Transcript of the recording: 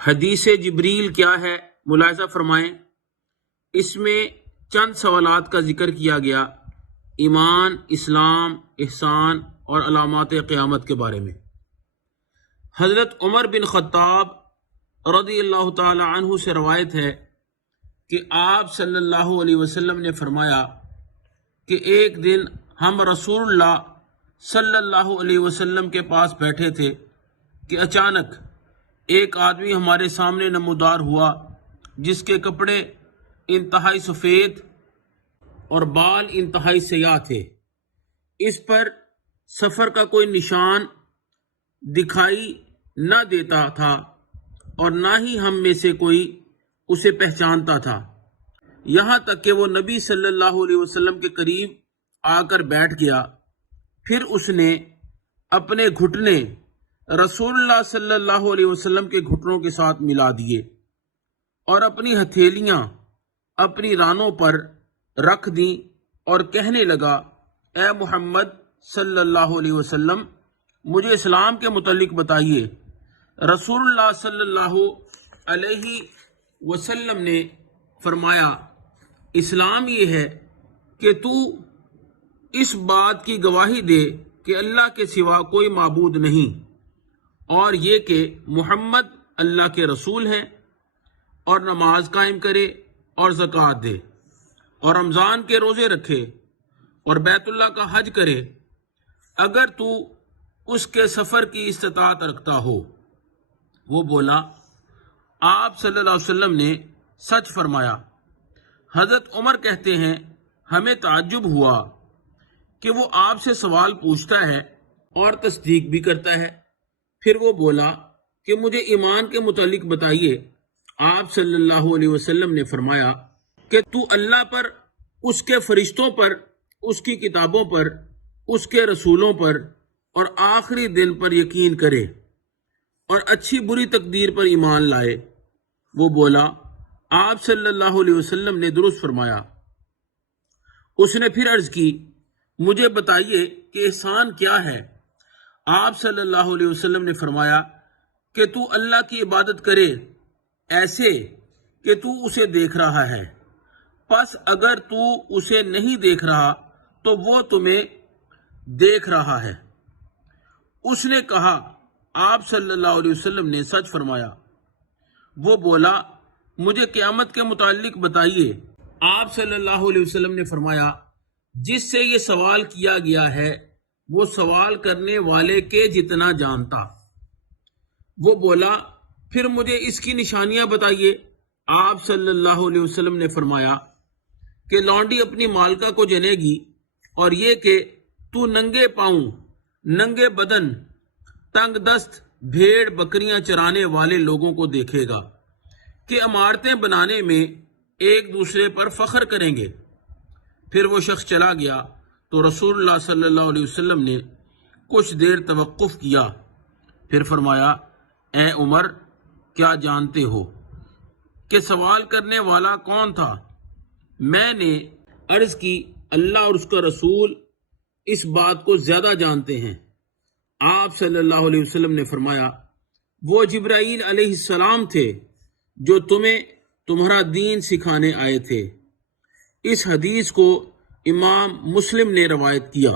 حدیث جبریل کیا ہے ملاحظہ فرمائیں۔ اس میں چند سوالات کا ذکر کیا گیا، ایمان، اسلام، احسان اور علامات قیامت کے بارے میں۔ حضرت عمر بن خطاب رضی اللہ تعالی عنہ سے روایت ہے کہ آپ صلی اللہ علیہ وسلم نے فرمایا کہ ایک دن ہم رسول اللہ صلی اللہ علیہ وسلم کے پاس بیٹھے تھے کہ اچانک ایک آدمی ہمارے سامنے نمودار ہوا جس کے کپڑے انتہائی سفید اور بال انتہائی سیاہ تھے۔ اس پر سفر کا کوئی نشان دکھائی نہ دیتا تھا اور نہ ہی ہم میں سے کوئی اسے پہچانتا تھا، یہاں تک کہ وہ نبی صلی اللہ علیہ وسلم کے قریب آ کر بیٹھ گیا۔ پھر اس نے اپنے گھٹنے رسول اللہ صلی اللہ علیہ وسلم کے گھٹنوں کے ساتھ ملا دیے اور اپنی ہتھیلیاں اپنی رانوں پر رکھ دیں اور کہنے لگا، اے محمد صلی اللہ علیہ وسلم، مجھے اسلام کے متعلق بتائیے۔ رسول اللہ صلی اللہ علیہ وسلم نے فرمایا، اسلام یہ ہے کہ تو اس بات کی گواہی دے کہ اللہ کے سوا کوئی معبود نہیں، اور یہ کہ محمد اللہ کے رسول ہیں، اور نماز قائم کرے اور زکوٰۃ دے اور رمضان کے روزے رکھے اور بیت اللہ کا حج کرے اگر تو اس کے سفر کی استطاعت رکھتا ہو۔ وہ بولا، آپ صلی اللہ علیہ وسلم نے سچ فرمایا۔ حضرت عمر کہتے ہیں، ہمیں تعجب ہوا کہ وہ آپ سے سوال پوچھتا ہے اور تصدیق بھی کرتا ہے۔ پھر وہ بولا کہ مجھے ایمان کے متعلق بتائیے۔ آپ صلی اللہ علیہ وسلم نے فرمایا کہ تو اللہ پر، اس کے فرشتوں پر، اس کی کتابوں پر، اس کے رسولوں پر اور آخری دن پر یقین کرے اور اچھی بری تقدیر پر ایمان لائے۔ وہ بولا، آپ صلی اللہ علیہ وسلم نے درست فرمایا۔ اس نے پھر عرض کی، مجھے بتائیے کہ احسان کیا ہے؟ آپ صلی اللہ علیہ وسلم نے فرمایا کہ تو اللہ کی عبادت کرے ایسے کہ تو اسے دیکھ رہا ہے، پس اگر تو اسے نہیں دیکھ رہا تو وہ تمہیں دیکھ رہا ہے۔ اس نے کہا، آپ صلی اللہ علیہ وسلم نے سچ فرمایا۔ وہ بولا، مجھے قیامت کے متعلق بتائیے۔ آپ صلی اللہ علیہ وسلم نے فرمایا، جس سے یہ سوال کیا گیا ہے وہ سوال کرنے والے کے جتنا جانتا۔ وہ بولا، پھر مجھے اس کی نشانیاں بتائیے۔ آپ صلی اللہ علیہ وسلم نے فرمایا کہ لونڈی اپنی مالکہ کو جنے گی، اور یہ کہ تو ننگے پاؤں، ننگے بدن، تنگ دست بھیڑ بکریاں چرانے والے لوگوں کو دیکھے گا کہ عمارتیں بنانے میں ایک دوسرے پر فخر کریں گے۔ پھر وہ شخص چلا گیا تو رسول اللہ صلی اللہ علیہ وسلم نے کچھ دیر توقف کیا، پھر فرمایا، اے عمر، کیا جانتے ہو کہ سوال کرنے والا کون تھا؟ میں نے عرض کی، اللہ اور اس کا رسول اس بات کو زیادہ جانتے ہیں۔ آپ صلی اللہ علیہ وسلم نے فرمایا، وہ جبرائیل علیہ السلام تھے جو تمہیں تمہارا دین سکھانے آئے تھے۔ اس حدیث کو امام مسلم نے روایت کیا۔